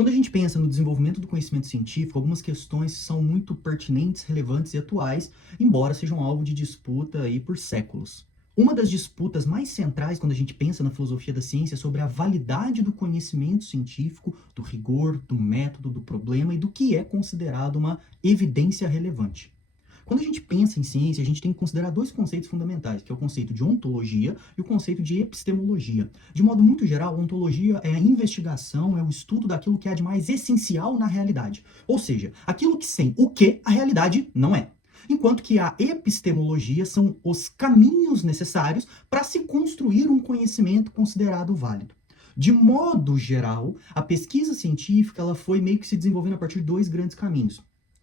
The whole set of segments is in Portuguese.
Quando a gente pensa no desenvolvimento do conhecimento científico, algumas questões são muito pertinentes, relevantes e atuais, embora sejam alvo de disputa aí por séculos. Uma das disputas mais centrais quando a gente pensa na filosofia da ciência é sobre a validade do conhecimento científico, do rigor, do método, do problema e do que é considerado uma evidência relevante. Quando a gente pensa em ciência, a gente tem que considerar dois conceitos fundamentais, que é o conceito de ontologia e o conceito de epistemologia. De modo muito geral, a ontologia é a investigação, é o estudo daquilo que há de mais essencial na realidade. Ou seja, aquilo que sem o que a realidade não é. Enquanto que a epistemologia são os caminhos necessários para se construir um conhecimento considerado válido. De modo geral, a pesquisa científica ela foi meio que se desenvolvendo a partir de dois grandes caminhos.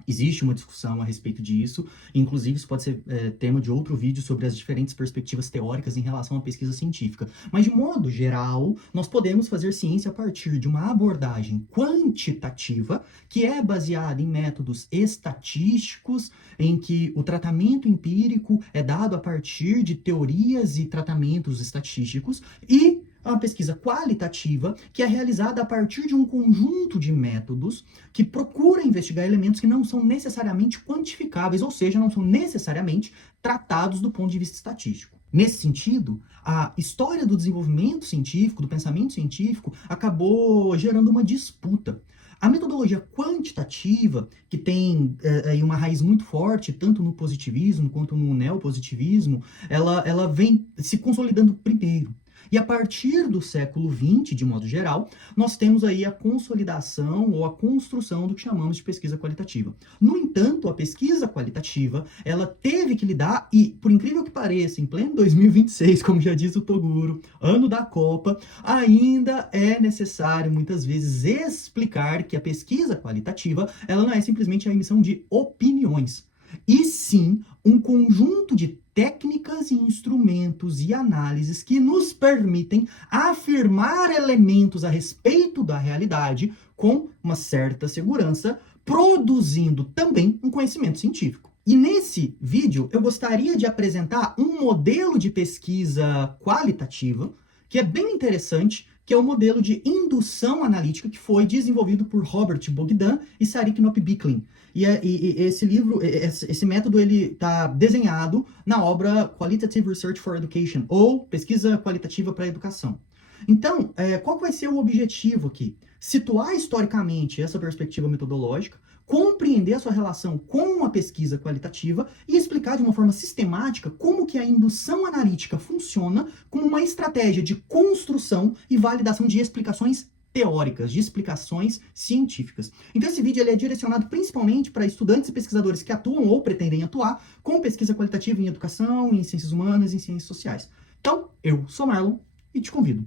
Existe uma discussão a respeito disso, inclusive isso pode ser tema de outro vídeo sobre as diferentes perspectivas teóricas em relação à pesquisa científica. Mas, de modo geral, nós podemos fazer ciência a partir de uma abordagem quantitativa, que é baseada em métodos estatísticos, em que o tratamento empírico é dado a partir de teorias e tratamentos estatísticos, e uma pesquisa qualitativa que é realizada a partir de um conjunto de métodos que procura investigar elementos que não são necessariamente quantificáveis, ou seja, não são necessariamente tratados do ponto de vista estatístico. Nesse sentido, a história do desenvolvimento científico, do pensamento científico, acabou gerando uma disputa. A metodologia quantitativa, que tem uma raiz muito forte, tanto no positivismo quanto no neopositivismo, ela vem se consolidando primeiro. E a partir do século XX, de modo geral, nós temos aí a consolidação ou a construção do que chamamos de pesquisa qualitativa. No entanto, a pesquisa qualitativa, ela teve que lidar, e por incrível que pareça, em pleno 2026, como já diz o Toguro, ano da Copa, ainda é necessário, muitas vezes, explicar que a pesquisa qualitativa, ela não é simplesmente a emissão de opiniões, e sim um conjunto de técnicas e instrumentos e análises que nos permitem afirmar elementos a respeito da realidade com uma certa segurança, produzindo também um conhecimento científico. E nesse vídeo eu gostaria de apresentar um modelo de pesquisa qualitativa que é bem interessante, que é o modelo de indução analítica que foi desenvolvido por Robert Bogdan e Sarik Nopbiklin. E esse método ele está desenhado na obra Qualitative Research for Education, ou Pesquisa Qualitativa para a Educação. Então, qual vai ser o objetivo aqui? Situar historicamente essa perspectiva metodológica, compreender a sua relação com a pesquisa qualitativa e explicar de uma forma sistemática como que a indução analítica funciona como uma estratégia de construção e validação de explicações teóricas, de explicações científicas. Então esse vídeo ele é direcionado principalmente para estudantes e pesquisadores que atuam ou pretendem atuar com pesquisa qualitativa em educação, em ciências humanas e em ciências sociais. Então, eu sou Marlon e te convido.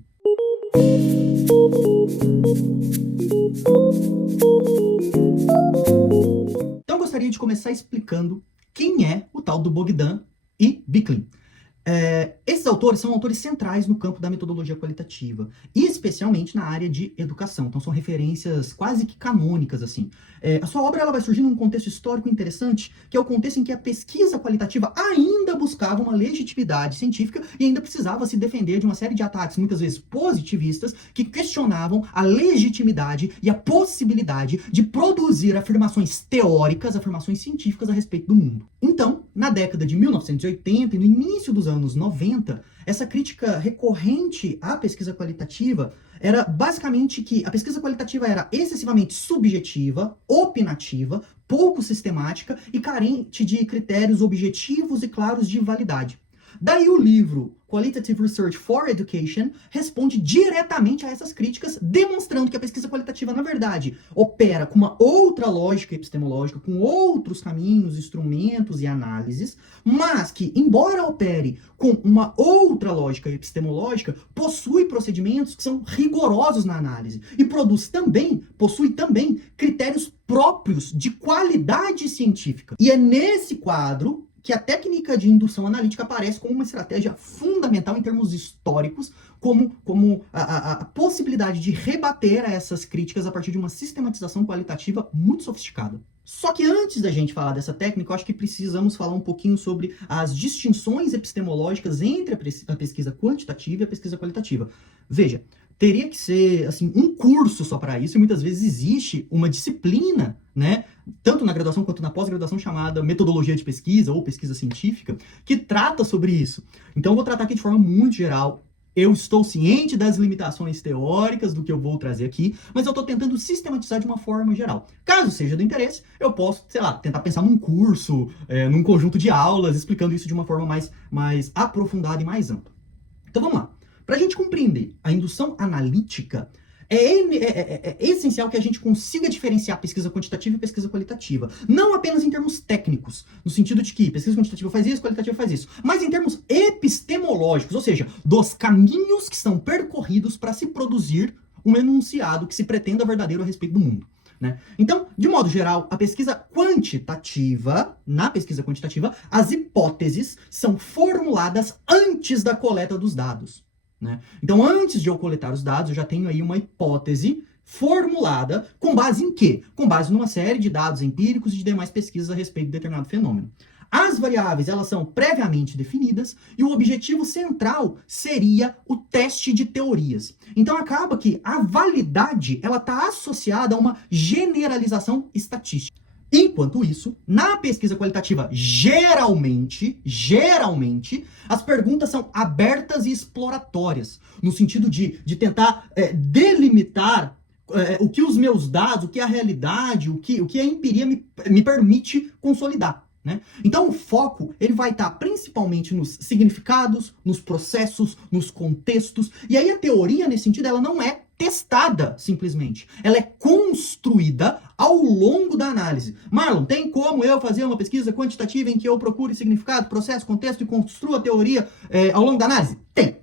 Então eu gostaria de começar explicando quem é o tal do Bogdan e Biklin. Esses autores são autores centrais no campo da metodologia qualitativa, e especialmente na área de educação, então são referências quase que canônicas, assim. A sua obra ela vai surgir num contexto histórico interessante, que é o contexto em que a pesquisa qualitativa ainda buscava uma legitimidade científica e ainda precisava se defender de uma série de ataques, muitas vezes positivistas, que questionavam a legitimidade e a possibilidade de produzir afirmações teóricas, afirmações científicas a respeito do mundo. Então, na década de 1980 e no início dos anos 90, essa crítica recorrente à pesquisa qualitativa era basicamente que a pesquisa qualitativa era excessivamente subjetiva, opinativa, pouco sistemática e carente de critérios objetivos e claros de validade. Daí o livro Qualitative Research for Education responde diretamente a essas críticas, demonstrando que a pesquisa qualitativa, na verdade, opera com uma outra lógica epistemológica, com outros caminhos, instrumentos e análises, mas que, embora opere com uma outra lógica epistemológica, possui procedimentos que são rigorosos na análise e possui também critérios próprios de qualidade científica. E é nesse quadro que a técnica de indução analítica aparece como uma estratégia fundamental em termos históricos, como a possibilidade de rebater a essas críticas a partir de uma sistematização qualitativa muito sofisticada. Só que antes da gente falar dessa técnica, eu acho que precisamos falar um pouquinho sobre as distinções epistemológicas entre a pesquisa quantitativa e a pesquisa qualitativa. Veja, teria que ser, assim, um curso só para isso, e muitas vezes existe uma disciplina, né, tanto na graduação quanto na pós-graduação, chamada metodologia de pesquisa ou pesquisa científica, que trata sobre isso. Então, eu vou tratar aqui de forma muito geral. Eu estou ciente das limitações teóricas do que eu vou trazer aqui, mas eu estou tentando sistematizar de uma forma geral. Caso seja do interesse, eu posso, sei lá, tentar pensar num curso, num conjunto de aulas, explicando isso de uma forma mais aprofundada e mais ampla. Então vamos lá. Para a gente compreender a indução analítica, é essencial que a gente consiga diferenciar pesquisa quantitativa e pesquisa qualitativa. Não apenas em termos técnicos, no sentido de que pesquisa quantitativa faz isso, qualitativa faz isso, mas em termos epistemológicos, ou seja, dos caminhos que são percorridos para se produzir um enunciado que se pretenda verdadeiro a respeito do mundo. Né? Então, de modo geral, a pesquisa quantitativa, na pesquisa quantitativa, as hipóteses são formuladas antes da coleta dos dados. Né? Então, antes de eu coletar os dados, eu já tenho aí uma hipótese formulada com base em quê? Com base numa série de dados empíricos e de demais pesquisas a respeito de determinado fenômeno. As variáveis, elas são previamente definidas e o objetivo central seria o teste de teorias. Então, acaba que a validade, ela está associada a uma generalização estatística. Enquanto isso, na pesquisa qualitativa, geralmente, as perguntas são abertas e exploratórias, no sentido de tentar delimitar o que os meus dados, o que a realidade, o que a empiria me permite consolidar. Né? Então o foco ele vai estar principalmente nos significados, nos processos, nos contextos, e aí a teoria nesse sentido ela não é testada simplesmente, ela é construída ao longo da análise. Marlon, tem como eu fazer uma pesquisa quantitativa em que eu procure significado, processo, contexto e construa a teoria ao longo da análise? Tem.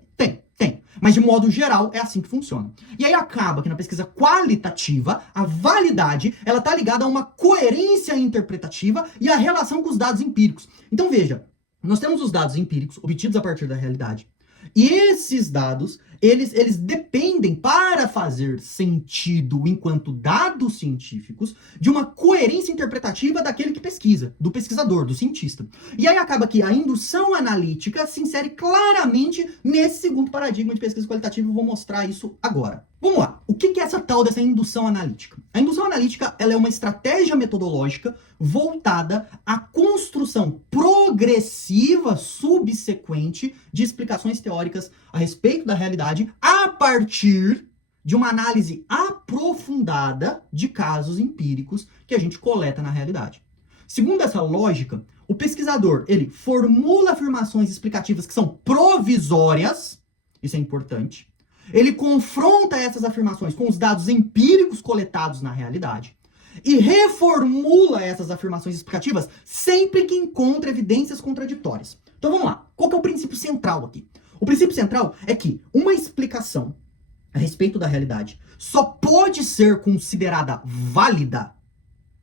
Mas, de modo geral, é assim que funciona. E aí acaba que na pesquisa qualitativa, a validade, ela tá ligada a uma coerência interpretativa e a relação com os dados empíricos. Então, veja, nós temos os dados empíricos obtidos a partir da realidade. E esses dados, eles dependem, para fazer sentido enquanto dados científicos, de uma coerência interpretativa daquele que pesquisa, do pesquisador, do cientista. E aí acaba que a indução analítica se insere claramente nesse segundo paradigma de pesquisa qualitativa, e eu vou mostrar isso agora. Vamos lá. O que é essa tal dessa indução analítica? A indução analítica ela é uma estratégia metodológica voltada à construção progressiva, subsequente, de explicações teóricas a respeito da realidade a partir de uma análise aprofundada de casos empíricos que a gente coleta na realidade. Segundo essa lógica, o pesquisador ele formula afirmações explicativas que são provisórias, isso é importante. Ele confronta essas afirmações com os dados empíricos coletados na realidade e reformula essas afirmações explicativas sempre que encontra evidências contraditórias. Então vamos lá. Qual que é o princípio central aqui? O princípio central é que uma explicação a respeito da realidade só pode ser considerada válida,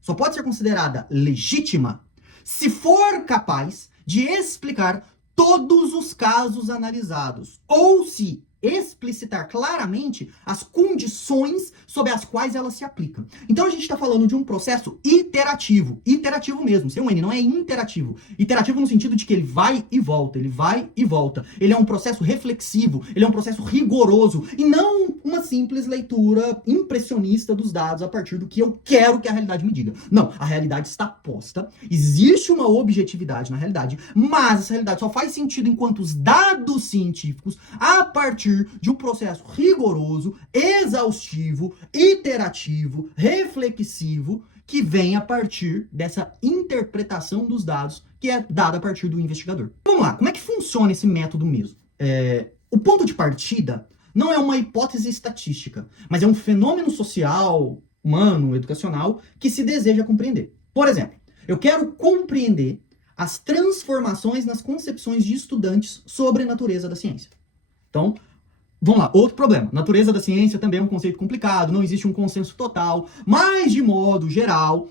só pode ser considerada legítima, se for capaz de explicar todos os casos analisados, ou se explicitar claramente as condições sob as quais ela se aplica. Então a gente está falando de um processo iterativo mesmo, sem um N, não é interativo. Iterativo no sentido de que ele vai e volta, Ele é um processo reflexivo, ele é um processo rigoroso, e não uma simples leitura impressionista dos dados a partir do que eu quero que a realidade me diga. Não, a realidade está posta, existe uma objetividade na realidade, mas essa realidade só faz sentido enquanto os dados científicos, a partir de um processo rigoroso, exaustivo, iterativo, reflexivo, que vem a partir dessa interpretação dos dados que é dada a partir do investigador. Vamos lá, como é que funciona esse método mesmo? O ponto de partida não é uma hipótese estatística, mas é um fenômeno social, humano, educacional, que se deseja compreender. Por exemplo, eu quero compreender as transformações nas concepções de estudantes sobre a natureza da ciência. Então, vamos lá, outro problema. Natureza da ciência também é um conceito complicado, não existe um consenso total, mas de modo geral,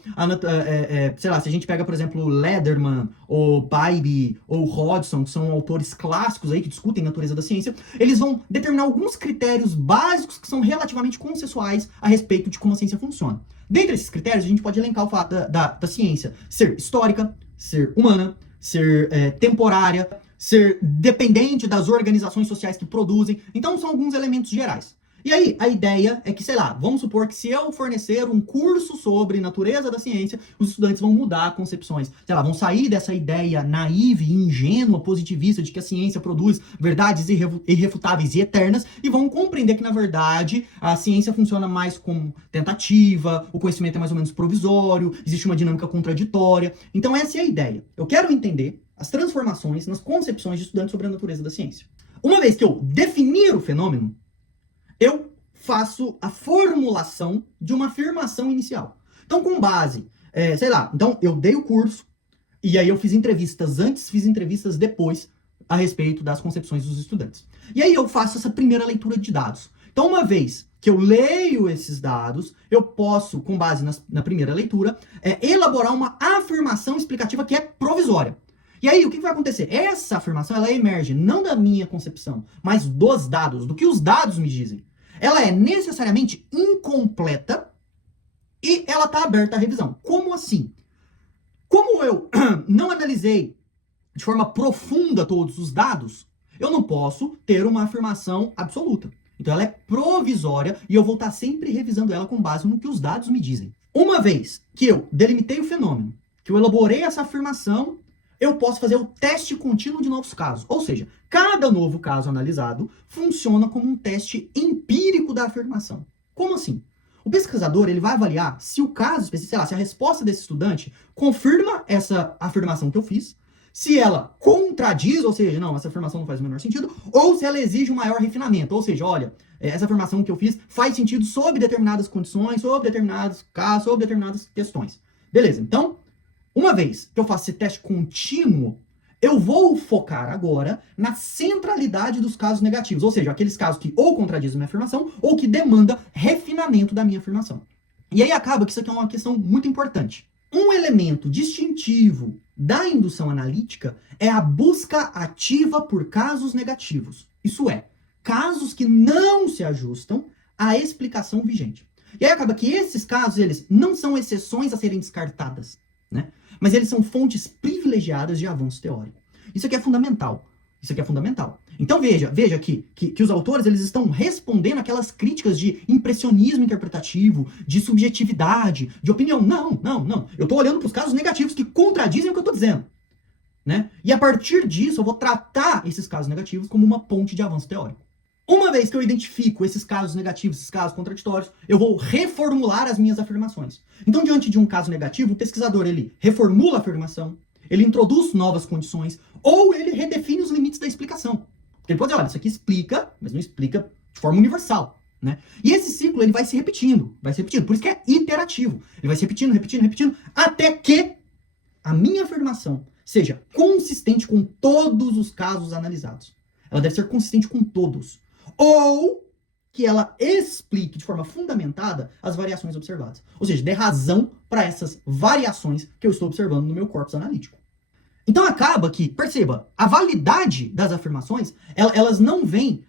sei lá, se a gente pega, por exemplo, Lederman, ou Bybee, ou Hodgson, que são autores clássicos aí que discutem natureza da ciência, eles vão determinar alguns critérios básicos que são relativamente consensuais a respeito de como a ciência funciona. Dentre esses critérios, a gente pode elencar o fato da ciência ser histórica, ser humana, ser temporária, ser dependente das organizações sociais que produzem. Então, são alguns elementos gerais. E aí, a ideia é que, sei lá, vamos supor que se eu fornecer um curso sobre natureza da ciência, os estudantes vão mudar concepções. Sei lá, vão sair dessa ideia naive, ingênua, positivista de que a ciência produz verdades irrefutáveis e eternas e vão compreender que, na verdade, a ciência funciona mais como tentativa, o conhecimento é mais ou menos provisório, existe uma dinâmica contraditória. Então, essa é a ideia. Eu quero entender as transformações nas concepções de estudantes sobre a natureza da ciência. Uma vez que eu definir o fenômeno, eu faço a formulação de uma afirmação inicial. Então, com base, sei lá, então eu dei o curso, e aí eu fiz entrevistas antes, fiz entrevistas depois, a respeito das concepções dos estudantes. E aí eu faço essa primeira leitura de dados. Então, uma vez que eu leio esses dados, eu posso, com base na primeira leitura, elaborar uma afirmação explicativa que é provisória. E aí, o que vai acontecer? Essa afirmação, ela emerge não da minha concepção, mas dos dados, do que os dados me dizem. Ela é necessariamente incompleta e ela está aberta à revisão. Como assim? Como eu não analisei de forma profunda todos os dados, eu não posso ter uma afirmação absoluta. Então ela é provisória e eu vou estar sempre revisando ela com base no que os dados me dizem. Uma vez que eu delimitei o fenômeno, que eu elaborei essa afirmação, eu posso fazer o teste contínuo de novos casos. Ou seja, cada novo caso analisado funciona como um teste empírico da afirmação. Como assim? O pesquisador ele vai avaliar se o caso, sei lá, se a resposta desse estudante confirma essa afirmação que eu fiz, se ela contradiz, ou seja, não, essa afirmação não faz o menor sentido, ou se ela exige um maior refinamento. Ou seja, olha, essa afirmação que eu fiz faz sentido sob determinadas condições, sob determinados casos, sob determinadas questões. Beleza, então, uma vez que eu faço esse teste contínuo, eu vou focar agora na centralidade dos casos negativos, ou seja, aqueles casos que ou contradizem minha afirmação ou que demandam refinamento da minha afirmação. E aí acaba que isso aqui é uma questão muito importante. Um elemento distintivo da indução analítica é a busca ativa por casos negativos. Isso é, casos que não se ajustam à explicação vigente. E aí acaba que esses casos, eles não são exceções a serem descartadas, né? Mas eles são fontes privilegiadas de avanço teórico. Isso aqui é fundamental. Isso aqui é fundamental. Então veja que os autores eles estão respondendo aquelas críticas de impressionismo interpretativo, de subjetividade, de opinião. Não. Eu estou olhando para os casos negativos que contradizem o que eu estou dizendo, né? E a partir disso eu vou tratar esses casos negativos como uma ponte de avanço teórico. Uma vez que eu identifico esses casos negativos, esses casos contraditórios, eu vou reformular as minhas afirmações. Então, diante de um caso negativo, o pesquisador ele reformula a afirmação, ele introduz novas condições, ou ele redefine os limites da explicação. Ele pode dizer, olha, isso aqui explica, mas não explica de forma universal, né? E esse ciclo ele vai se repetindo. Por isso que é iterativo. Ele vai se repetindo, até que a minha afirmação seja consistente com todos os casos analisados. Ela deve ser consistente com todos. Ou que ela explique de forma fundamentada as variações observadas. Ou seja, dê razão para essas variações que eu estou observando no meu corpus analítico. Então acaba que, perceba, a validade das afirmações, elas não vêm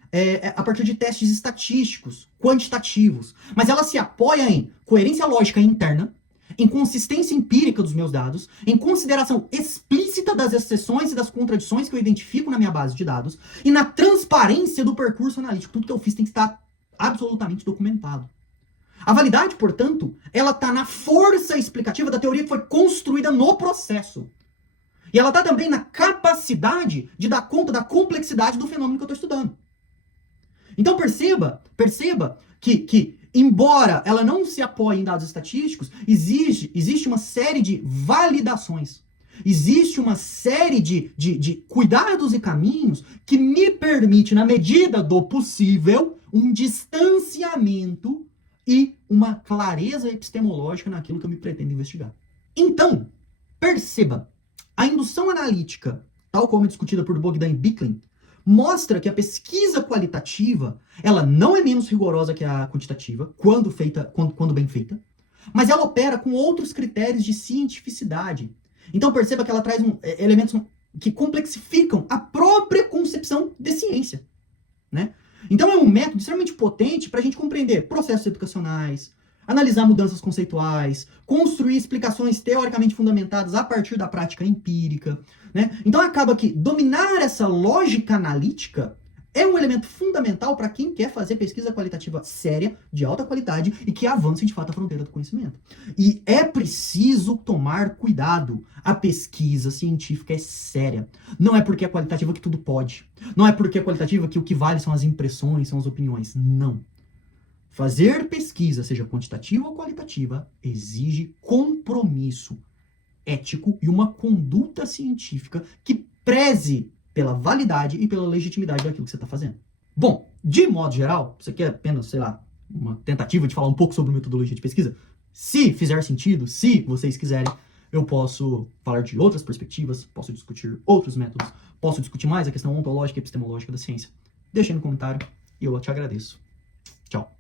a partir de testes estatísticos, quantitativos, mas ela se apoia em coerência lógica interna, em consistência empírica dos meus dados, em consideração explícita das exceções e das contradições que eu identifico na minha base de dados, e na transparência do percurso analítico. Tudo que eu fiz tem que estar absolutamente documentado. A validade, portanto, ela está na força explicativa da teoria que foi construída no processo. E ela está também na capacidade de dar conta da complexidade do fenômeno que eu estou estudando. Então perceba que embora ela não se apoie em dados estatísticos, existe uma série de validações. Existe uma série de cuidados e caminhos que me permite, na medida do possível, um distanciamento e uma clareza epistemológica naquilo que eu me pretendo investigar. Então, perceba, a indução analítica, tal como é discutida por Bogdan e Bicklin, mostra que a pesquisa qualitativa, ela não é menos rigorosa que a quantitativa, quando bem feita, mas ela opera com outros critérios de cientificidade. Então perceba que ela traz elementos que complexificam a própria concepção de ciência, né? Então é um método extremamente potente para a gente compreender processos educacionais, analisar mudanças conceituais, construir explicações teoricamente fundamentadas a partir da prática empírica, né? Então acaba que dominar essa lógica analítica É um elemento fundamental para quem quer fazer pesquisa qualitativa séria, de alta qualidade e que avance de fato a fronteira do conhecimento. E é preciso tomar cuidado. A pesquisa científica é séria. Não é porque é qualitativa que tudo pode. Não é porque é qualitativa que o que vale são as impressões, são as opiniões. Não. Fazer pesquisa, seja quantitativa ou qualitativa, exige compromisso ético e uma conduta científica que preze pela validade e pela legitimidade daquilo que você está fazendo. Bom, de modo geral, isso aqui é apenas, sei lá, uma tentativa de falar um pouco sobre metodologia de pesquisa. Se fizer sentido, se vocês quiserem, eu posso falar de outras perspectivas, posso discutir outros métodos, posso discutir mais a questão ontológica e epistemológica da ciência. Deixa aí no comentário e eu te agradeço. Tchau.